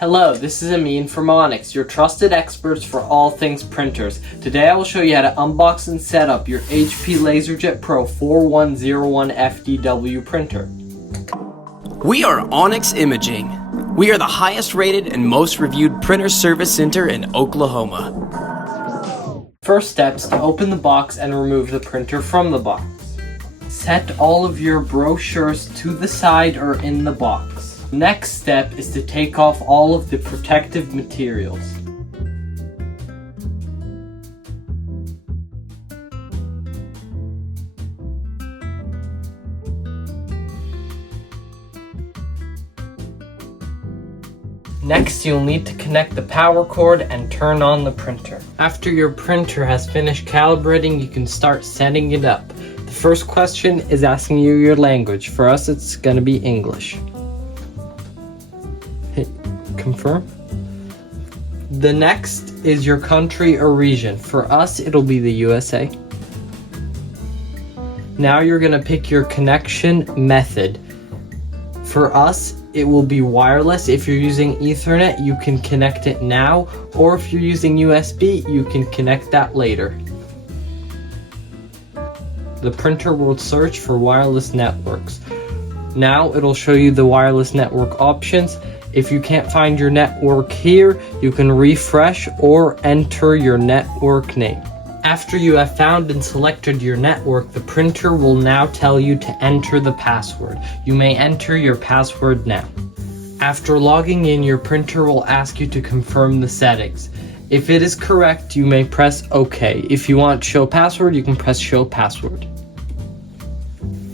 Hello, this is Amin from Onyx, your trusted experts for all things printers. Today I will show you how to unbox and set up your HP LaserJet Pro 4101 FDW printer. We are Onyx Imaging. We are the highest rated and most reviewed printer service center in Oklahoma. First step is to open the box and remove the printer from the box. Set all of your brochures to the side or in the box. Next step is to take off all of the protective materials. Next, you'll need to connect the power cord and turn on the printer. After your printer has finished calibrating, you can start setting it up. The first question is asking you your language. For us, it's going to be English. Hit confirm. The next is your country or region. For us, it'll be the USA. Now you're going to pick your connection method. For us, it will be wireless. If you're using Ethernet, you can connect it now, or if you're using USB, you can connect that later. The printer will search for wireless networks. Now it'll show you the wireless network options. If you can't find your network here, you can refresh or enter your network name. After you have found and selected your network, the printer will now tell you to enter the password. You may enter your password now. After logging in, your printer will ask you to confirm the settings. If it is correct, you may press OK. If you want show password, you can press show password.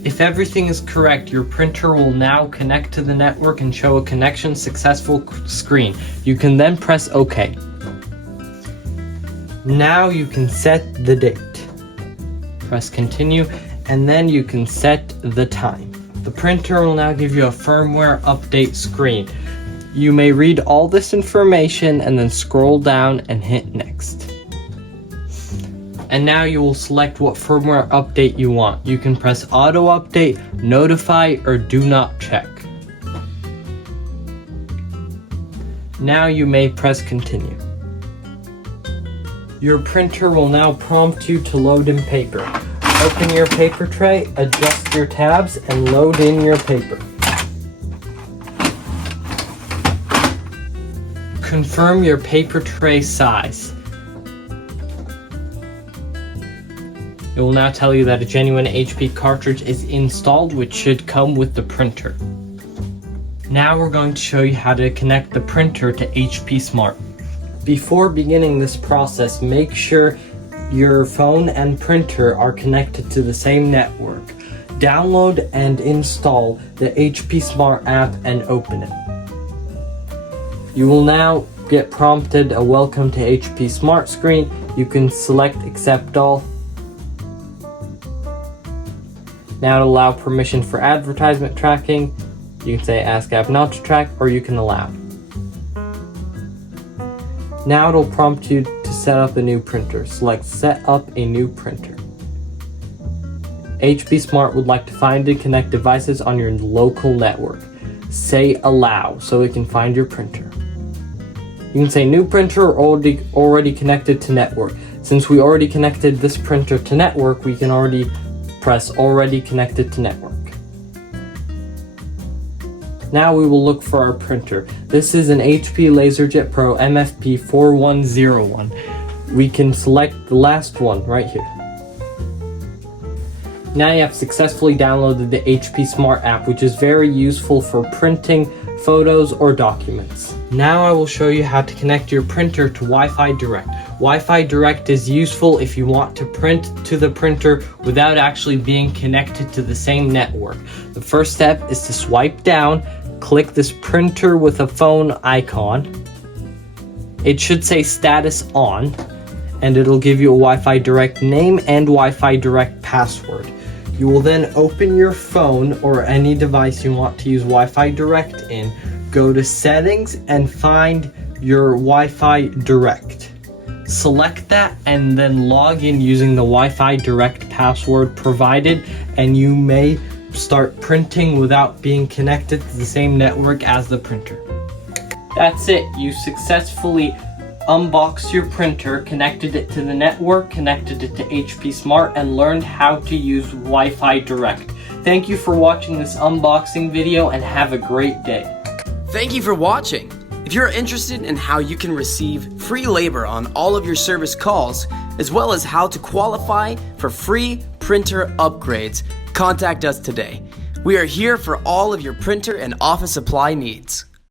If everything is correct, your printer will now connect to the network and show a connection successful screen. You can then press OK. Now you can set the date. Press continue, and then you can set the time. The printer will now give you a firmware update screen. You may read all this information and then scroll down and hit next. And now you will select what firmware update you want. You can press auto update, notify, or do not check. Now you may press continue. Your printer will now prompt you to load in paper. Open your paper tray, adjust your tabs, and load in your paper. Confirm your paper tray size. It will now tell you that a genuine HP cartridge is installed, which should come with the printer. Now we're going to show you how to connect the printer to HP Smart. Before beginning this process, make sure your phone and printer are connected to the same network. Download and install the HP Smart app and open it. You will now get prompted a Welcome to HP Smart screen. You can select Accept All. Now to allow permission for advertisement tracking, you can say Ask App Not to Track, or you can allow. Now it'll prompt you to set up a new printer. Select Set Up a New Printer. HP Smart would like to find and connect devices on your local network. Say Allow so it can find your printer. You can say New Printer or already connected to network. Since we already connected this printer to network, we can already press Already Connected to Network. Now we will look for our printer. This is an HP LaserJet Pro MFP 4101. We can select the last one right here. Now you have successfully downloaded the HP Smart app, which is very useful for printing photos or documents. Now I will show you how to connect your printer to WIFI-Direct. WIFI-Direct is useful if you want to print to the printer without actually being connected to the same network. The first step is to swipe down, click this printer with a phone icon. It should say status on, and it'll give you a WIFI-Direct name and WIFI-Direct password. You will then open your phone or any device you want to use WIFI-Direct in, go to settings and find your WIFI-Direct. Select that and then log in using the WIFI-Direct password provided, and you may start printing without being connected to the same network as the printer. That's it. You successfully unboxed your printer, connected it to the network, connected it to HP Smart, and learned how to use Wi-Fi-Direct. Thank you for watching this unboxing video and have a great day. Thank you for watching. If you're interested in how you can receive free labor on all of your service calls, as well as how to qualify for free printer upgrades, contact us today. We are here for all of your printer and office supply needs.